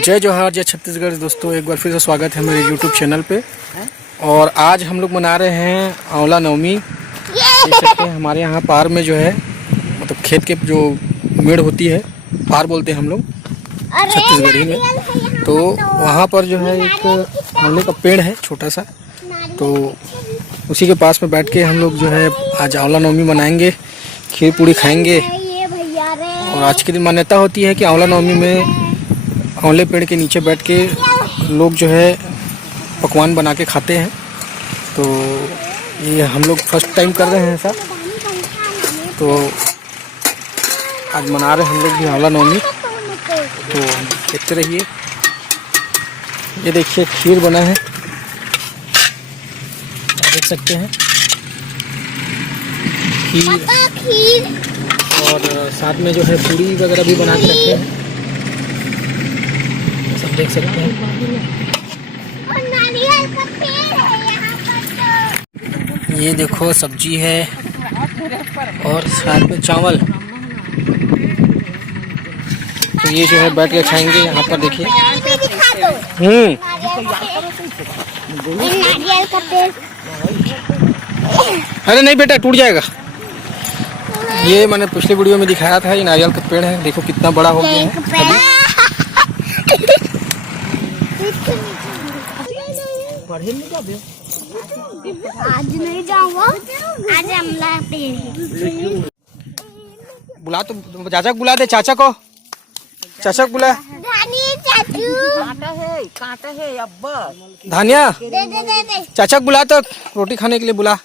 जय जोहार, जय छत्तीसगढ़। दोस्तों एक बार फिर से स्वागत है मेरे YouTube चैनल पे। और आज हम लोग मना रहे हैं आंवला नवमी। देख सकते हैं हमारे यहाँ पार में जो है, मतलब खेत के जो मेड़ होती है, पार बोलते हैं हम लोग छत्तीसगढ़ी में। तो वहाँ पर जो है एक आंवले का पेड़ है छोटा सा, तो उसी के पास में बैठ के हम लोग जो है आज आंवला नवमी मनाएंगे, खीर पूड़ी खाएंगे। और आज के दिन मान्यता होती है कि आंवला नवमी में आंवले पेड़ के नीचे बैठ के लोग जो है पकवान बना के खाते हैं। तो ये हम लोग फर्स्ट टाइम कर रहे हैं ऐसा, तो आज मना रहे हैं हम लोग भी आंवला नवमी। तो देखते रहिए। ये देखिए खीर बना है, देख सकते हैं खीर, और साथ में जो है पूड़ी वगैरह भी बना के रखे हैं, सब देख सकते हैं। ये देखो सब्जी है और साथ में चावल। तो ये जो है बैठ के खाएंगे यहाँ पर, देखिए। अरे नहीं बेटा, टूट जाएगा। ये मैंने पिछले वीडियो में दिखाया था, ये नारियल का पेड़ है, देखो कितना बड़ा हो गया है अभी। आज नहीं जाऊंगा, आज आंवला पेड़ है। बुला तो चाचा को बुला दे, चाचा को बुला। कांटा है अब्बा। धानिया दे। चाचा को बुला, तो रोटी खाने के लिए बुला।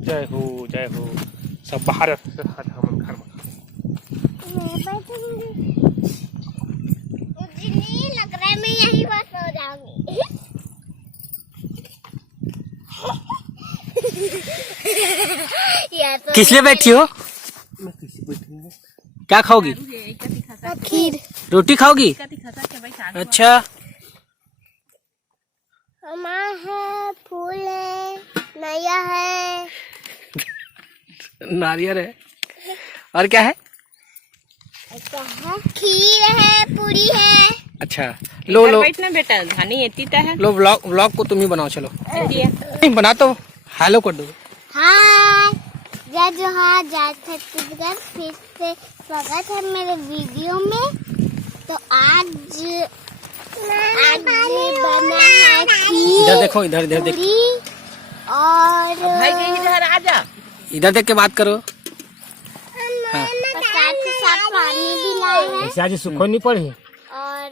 जय हो जय हो। सब बाहर घर में लग रहा है मैं यहीं बस हो जाऊंगी। किस लिए बैठी हो? क्या खाओगी? खीर। रोटी खाओगी? अच्छा। हमारा है, फूल है, नया है, नारियल है, और क्या है? खीर है, पूरी है। अच्छा लो बैठना बेटा, धानी एतीता है। लो व्लॉग को तुम ही बनाओ, चलो। बना तो हेलो कर दो। हाय, जय जोहार, जय छत्तीसगढ़। फिर से स्वागत है मेरे वीडियो में। तो आज बना है खीर, इधर देखो, इधर देखो, पूरी, और भाई इधर आ जा। इधर देख के बात करो। साथ ही साथ पानी भी लाए हैं, आज सुखो नहीं पड़ी और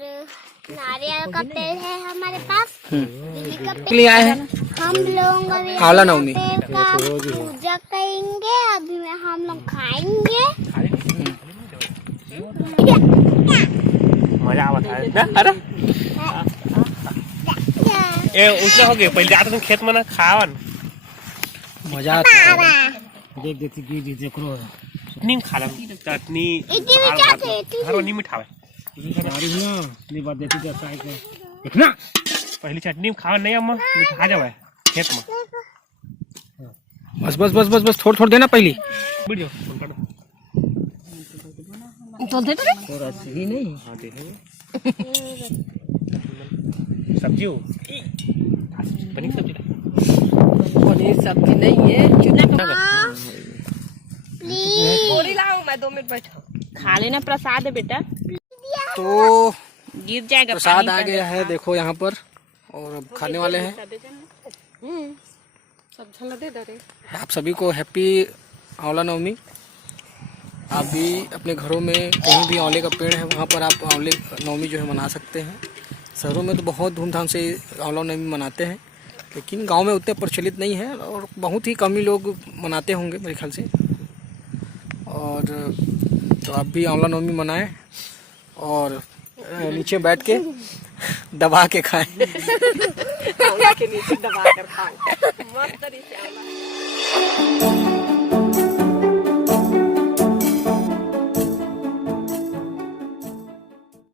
नारियल का पेड़ है हमारे पास। इसी का के लिए आए हैं हम लोग अभी आंवला नवमी पेड़ का पूजा करेंगे, अभी में हम लोग खाएंगे। मजा आवत है ना? अरे ए उसने हो गए पहले जाते तुम खेत में ना खावन मजा आता है। देख देती दी देखो चटनी खा लम, चटनी हर नी मिठावे नारी ना नी बात देती जैसा है के देखना। पहली चटनी खावा नहीं अम्मा, मिठा जावे खेत में। बस थोड़ा देना पहली वीडियो तो दे दे थोड़ा सही नहीं। हां दे सब्जी हो पनीर सब्जी नहीं है, चुना पूरी लाऊं मैं, 2 मिनट बैठो। खा लेना, प्रसाद है बेटा। तो गिर जाएगा प्रसाद आ गया है, देखो यहाँ पर, और अब खाने वाले हैं। आप सभी को हैप्पी आंवला नवमी। आप भी अपने घरों में कहीं भी आंवले का पेड़ है, वहाँ पर आप आंवले नवमी जो है मना सकते हैं। शहरों में तो बहुत धूमधाम से आंवला नवमी मनाते हैं, लेकिन गांव में उतने प्रचलित नहीं है, और बहुत ही कम ही लोग मनाते होंगे मेरे ख्याल से। और तो आप भी आंवला नवमी मनाएं और नीचे बैठ के दबा के खाएं। आंवला के नीचे दबा कर खाएं। मस्त तरीके से।